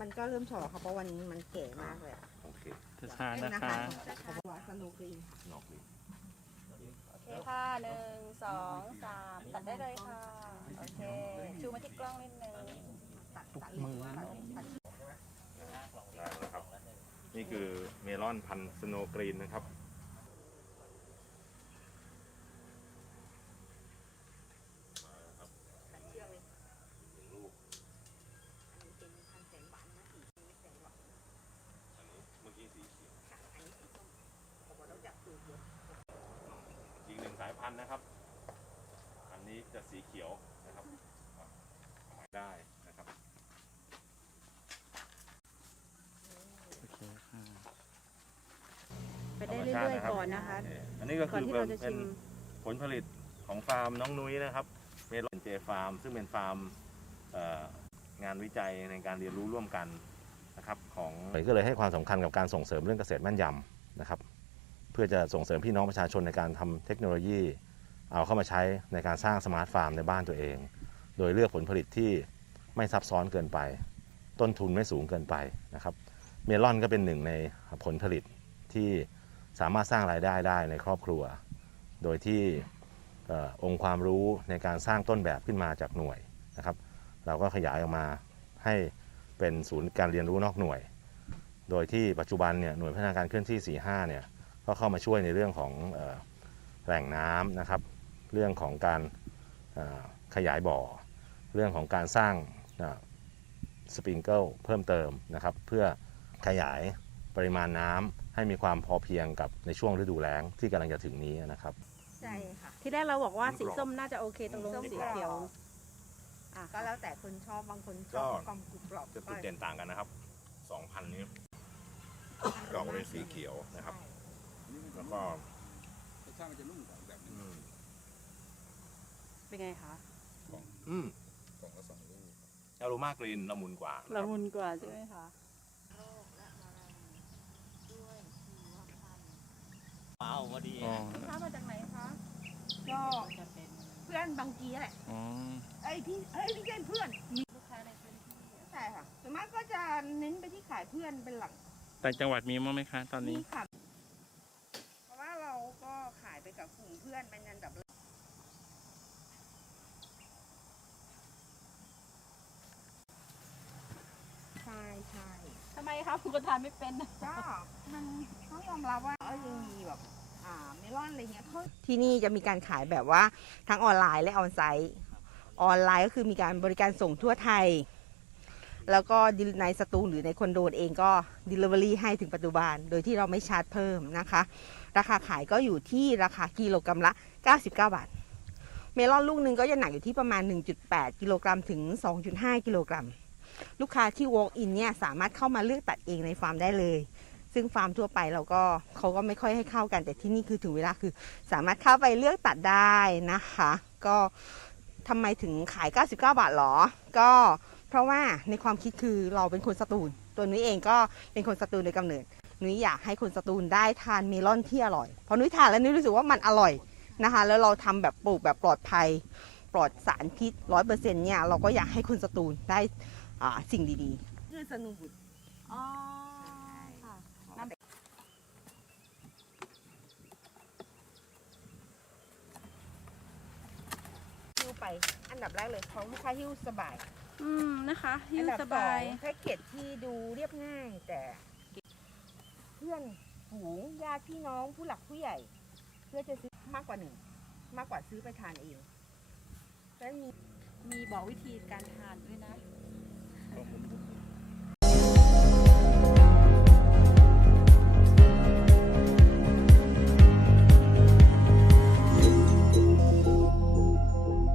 มันก็เริ่มฉอเขาเพราะวันนี้มันเก๋มากเลยโอเคช้าๆนะคะ เพราะว่าสนุกดีนโอเคค่ะหนึ่งสองสามตัดได้เลยค่ะ โอเค ชูมาที่กล้องนิดนึงตุกมือนี่คือเมลอนพันธุ์สโนว์กรีนนะครับายพันธุ์นะครับ อันนี้จะสีเขียวนะครับได้นะครับโอเคค่ะไปได้เรื่อยๆก่อนนะคะอันนี้ก็ก่อคืนอที่เป็เรานจะเป็ชินมผลผลิตของฟาร์มน้องนุ้ยนะครับเมลอนเจฟาร์ม ซึ่งเป็นฟาร์มเอ่องานวิจัยในการเรียนรู้ร่วมกันนะครับของก็เลยให้ความสำคัญกับการส่งเสริมเรื่องเกษตรแม่นยำนะครับ เพื่อจะส่งเสริมพี่น้องประชาชนในการทำเทคโนโลยี เอาเข้ามาใช้ในการสร้างสมาร์ทฟาร์มในบ้านตัวเอง โดยเลือกผลผลิตที่ไม่ซับซ้อนเกินไป ต้นทุนไม่สูงเกินไปนะครับ เมลอนก็เป็นหนึ่งในผลผลิตที่สามารถสร้างรายได้ได้ในครอบครัว โดยที่ออองค์ความรู้ในการสร้างต้นแบบขึ้นมาจากหน่วยนะครับ เราก็ขยายออกมาให้เป็นศูนย์การเรียนรู้นอกหน่วย โดยที่ปัจจุบันเนี่ยหน่วยพัฒนาการเคลื่อนที่ 45 เนี่ย ก็เข้ามาช่วยในเรื่องของเออแหล่งน้ำนะครับ เรื่องของการเอ่อขยายบ่อ เรื่องของการสร้างสปริงเกิลเพิ่มเติมนะครับ เพื่อขยายปริมาณน้ำให้มีความพอเพียงกับในช่วงฤดูแล้งที่กำลังจะถึงนี้นะครับใช่ค่ะที่แรกเราบอกว่าสีส้มน่าจะโอเคตรงลงสีเขียวอะก็แล้วแต่คนชอบบางคนชอบก็ความกรุบกรอบจะจุดเด่นต่างกันนะครับสองพันนี้ดอกเป็นสีเขียวนะครับ แล้วก็รสชาติมันจะนุ่มกว่าแบบนึงอืมเป็นไงคะอืมกล่องละสองลูกอโรมากรีนละมุนกว่านะคละรับมุนกว่าใช่ไหมคะอ๋อลูกค้ามาจากไหนคะก็เพื่อนบางกีแหละอ๋อไอยพี่เอ้ยไม่ใช่เพื่อนมีลูกค้าในพื้นที่ใช่ค่ะส่วนมากก็จะเน้นไปที่ขายเพื่อนเป็นหลักต่างจังหวัดมีมั้งไหมคะตอนนี้นี่ค่ะ เพราะว่าเราก็ขายไปกับกลุ่มเพื่อนเป็นอันดับแรกใช่ใช่ ทำไมคะคุณก็ทานไม่เป็นนะก็มันต้องยอมรับว่าเออยังมีแบบอ่าเมลอนอะไรเงี้ยเขาที่นี่จะมีการขายแบบว่าทั้งออนไลน์และออนไซต์ ออนไลน์ก็คือมีการบริการส่งทั่วไทย แล้วก็ในสตูลหรือในคอนโดเองก็ Delivery ให้ถึงปัจจุบัน โดยที่เราไม่ชาร์จเพิ่มนะคะ ราคาขายก็อยู่ที่ราคากิโลกรัมละ 99 บาท เมลอนลูกหนึ่งก็จะหนักอยู่ที่ประมาณ 1.8 กิโลกรัมถึง 2.5 กิโลกรัม ลูกค้าที่ walk in เนี่ยสามารถเข้ามาเลือกตัดเองในฟาร์มได้เลย ซึ่งฟาร์มทั่วไปเราก็เขาก็ไม่ค่อยให้เข้ากัน แต่ที่นี่คือถึงเวลาคือสามารถเข้าไปเลือกตัดได้นะคะ ก็ทำไมถึงขาย 99 บาทหรอ ก็เพราะว่าในความคิดคือเราเป็นคนสตูล ตัวนุ้ยเองก็เป็นคนสตูลโดยกำเนิดนุ้ยอยากให้คนสตูลได้ทานเมลอนที่อร่อยเพราะนุ้ยทานแล้วนุ้ยรู้สึกว่ามันอร่อยนะคะ แล้วเราทำแบบปลูกแบบปลอดภัย ปลอดสารพิษร้อยเปอร์เซ็นต์เนี่ยเราก็อยากให้คนสตูลได้ อ่าสิ่งดีๆเพื่อสนุกอ๋อค่ะหิ้วไป อันดับแรกเลยของลูกค้าหิ้วสบายอืมนะคะหิ้อัวนดัสบายสองแพ็กเกจที่ดูเรียบง่าย แต่เพื่อนฝูงญาติพี่น้องผู้หลักผู้ใหญ่ เพื่อจะซื้อมากกว่าหนึ่ง มากกว่าซื้อไปทานเอง แล้วมีมีบอกวิธีการทานด้วยนะ ก็หมุน